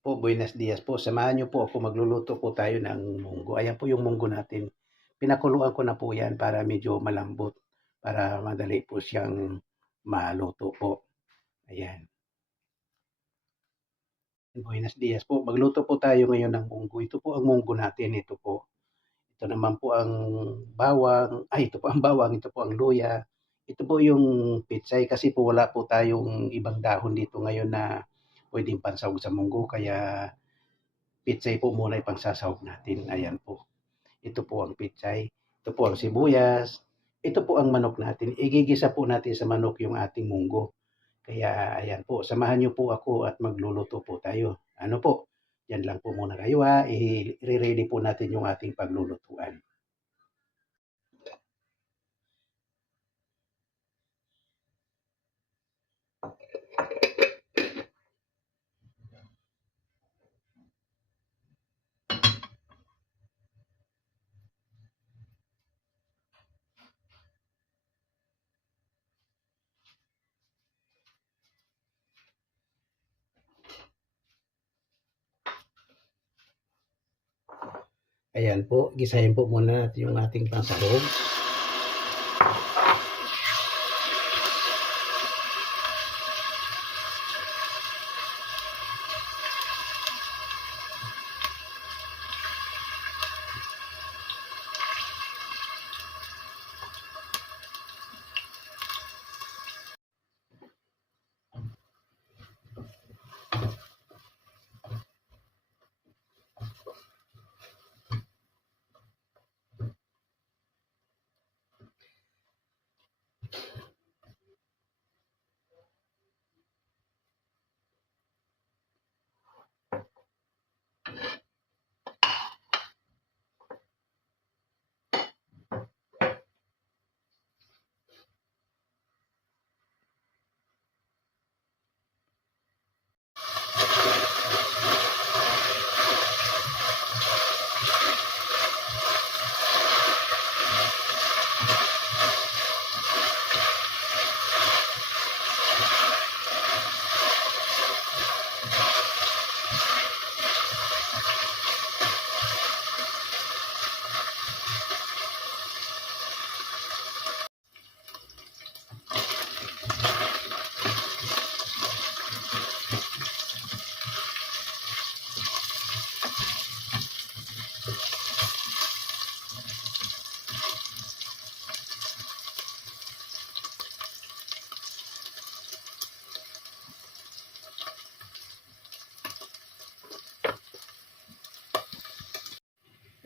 Po, buenos dias po. Samahan niyo po ako, magluluto po tayo ng munggo. Ayan po yung munggo natin. Pinakuluan ko na po yan para medyo malambot, para madali po siyang maluto po. Ayan. Buenos dias po. Magluto po tayo ngayon ng munggo. Ito po ang munggo natin. Ito po. Ito naman po ang bawang. Ay, ito po ang bawang. Ito po ang luya. Ito po yung pitsay kasi po wala po tayong ibang dahon dito ngayon na pwedeng pansahog sa munggo. Kaya pitsay po muna yung pangsasahog natin. Ayan po. Ito po ang pitsay. Ito po ang sibuyas. Ito po ang manok natin. Igigisa po natin sa manok yung ating munggo. Kaya ayan po, samahan niyo po ako at magluluto po tayo. Ano po? Yan lang po muna kayo ha. I-ready po natin yung ating paglulutuan. Ayan po, gisahin po muna natin yung ating pansahog.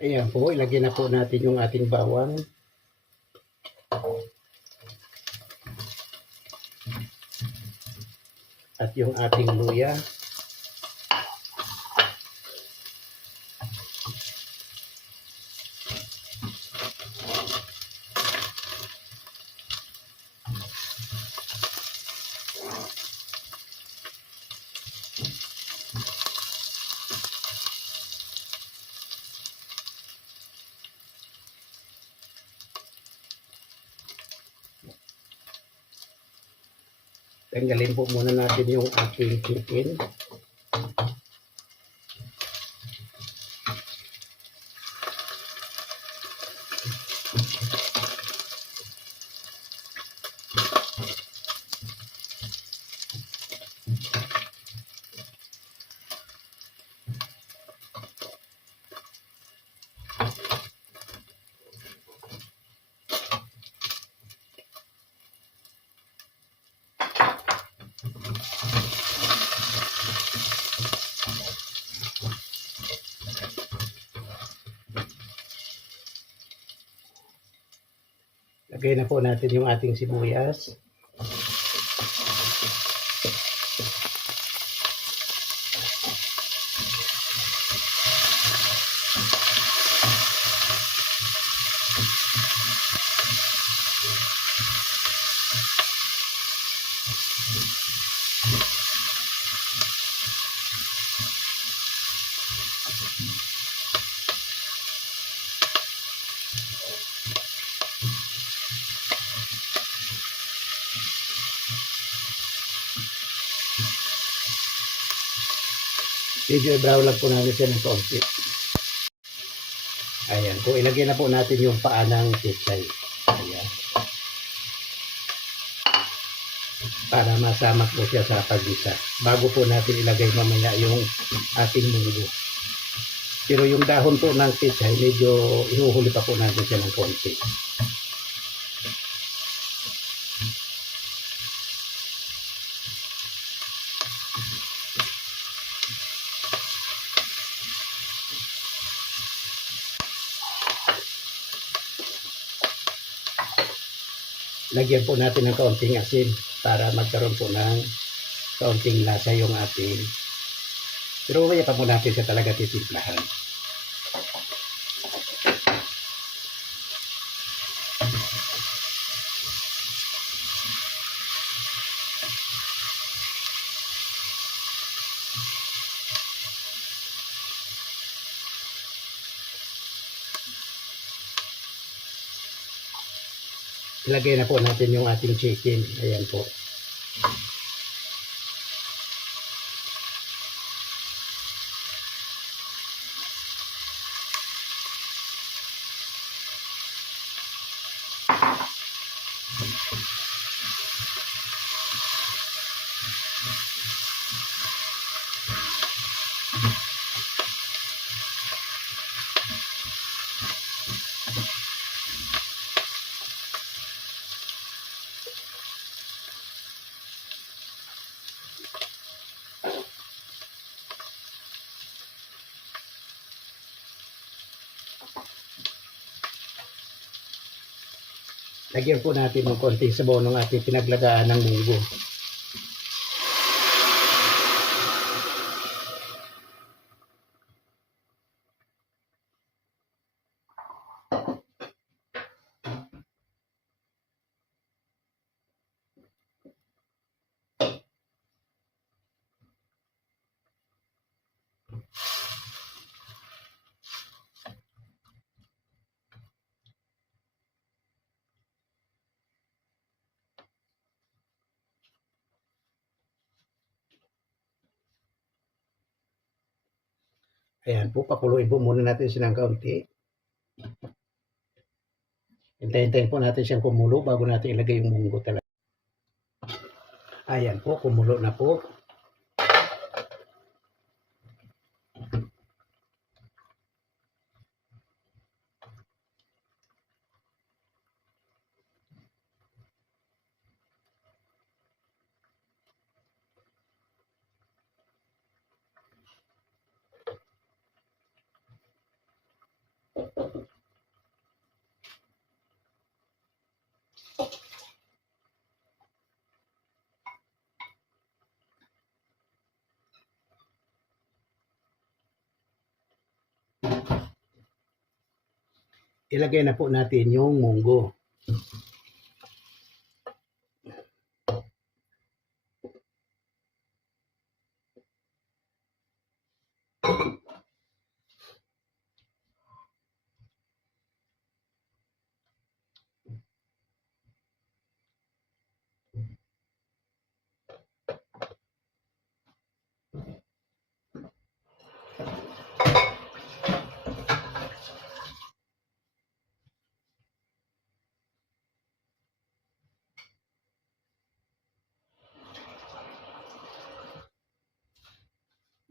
Ayan po, ilagay na po natin yung ating bawang. At yung ating luya. Tanggalin po muna natin yung ating chicken. Lagay na po natin yung ating sibuyas. Medyo i-brown lang po natin siya ng konti. Ayan. Kung ilagay na po natin yung paa ng pechay. Ayan. Para masama po siya sa paggisa. Bago po natin ilagay mamaya yung ating munggo. Pero yung dahon po ng pechay, medyo ihuhuli pa po natin siya ng konti. Lagyan po natin ng kaunting asin para magkaroon po ng kaunting lasa yung ating. Pero kaya pa po natin siya talaga titimplahan. Ilagay na po natin yung ating chicken. Ayan po. Lagyan po natin ng konting sabaw ng ating pinaglagaan ng munggo. Ayan po, pakuluin po muna natin siya ng kaunti. Hintayin po natin siyang kumulo bago natin ilagay yung munggo talaga. Ayan po, kumulo na po. Ilagay na po natin yung munggo.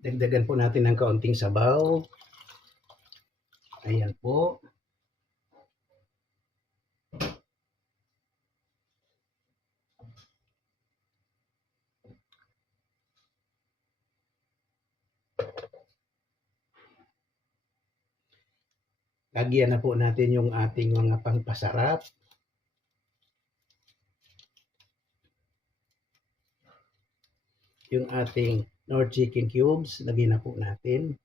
Dagdagan po natin ng kaunting sabaw. Ayan po. Lagyan na po natin yung ating mga pangpasarap. Yung ating Knorr chicken cubes, lagyan na po natin.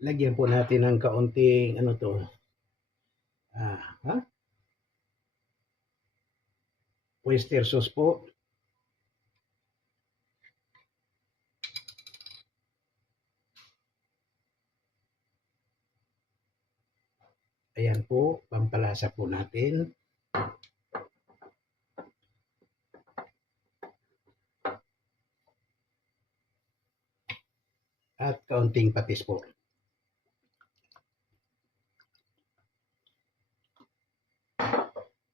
Lagyan po natin ng kaunting ano to. Oyster sauce po. Ayan po, pampalasa po natin. At kaunting patis po.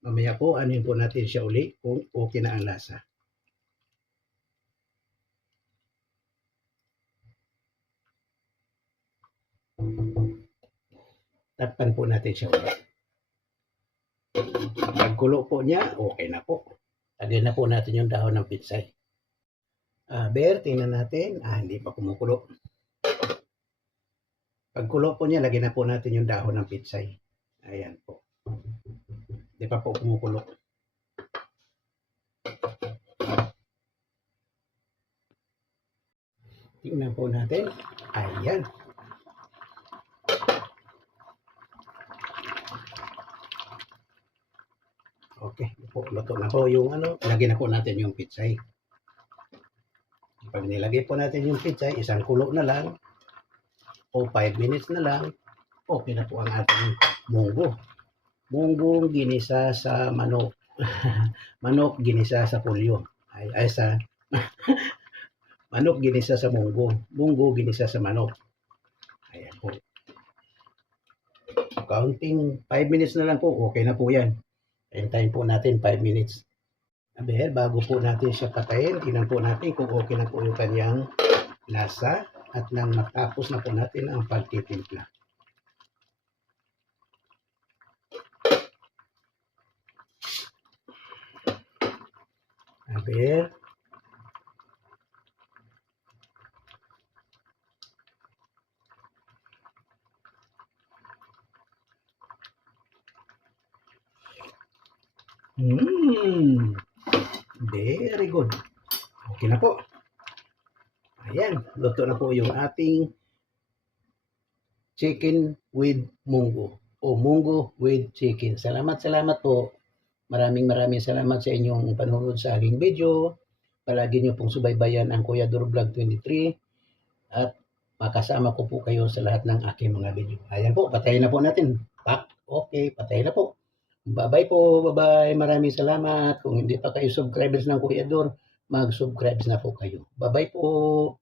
Mamaya po, anuin po natin siya uli kung okay na ang lasa. Takpan po natin siya uli. Pagkulo po niya, okay na po. Lagyan na po natin yung dahon ng pitsay. Ber, tingnan natin. Hindi pa kumukulo. Pagkulo po niya, lagyan na po natin yung dahon ng pitsay. Ayan po. Hindi pa po kumukulo. Tingnan po natin. Ayan. Okay, luto na po yung lagyan na po natin yung pitsay. Pag nilagay po natin yung pitsay, isang kulo na lang o 5 minutes na lang, okay na po ang ating munggo. Munggong ginisa sa manok. Manok ginisa sa pulyo. Ay sa manok ginisa sa munggo. Munggo ginisa sa manok. Ayan po. Counting 5 minutes na lang po, okay na po yan. Hintayin po natin 5 minutes. Aber, bago po natin siya patayin, tingnan po natin kung okay na po yung kanyang lasa at nang matapos na po natin ang pagtitimpla. Aber, very good. Okay na po. Ayan, luto na po yung ating chicken with munggo o munggo with chicken. Salamat po. Maraming salamat sa inyong panonood sa aking video. Palagi niyo pong subaybayan ang Kuya Dor Vlog 23 at makasama ko po kayo sa lahat ng aking mga video. Ayan po, patayin na po natin. Okay, patayin na po. Bye-bye po, bye-bye. Maraming salamat. Kung hindi pa kayo subscribers ng Kuya Dor, mag-subscribe na po kayo. Bye-bye po.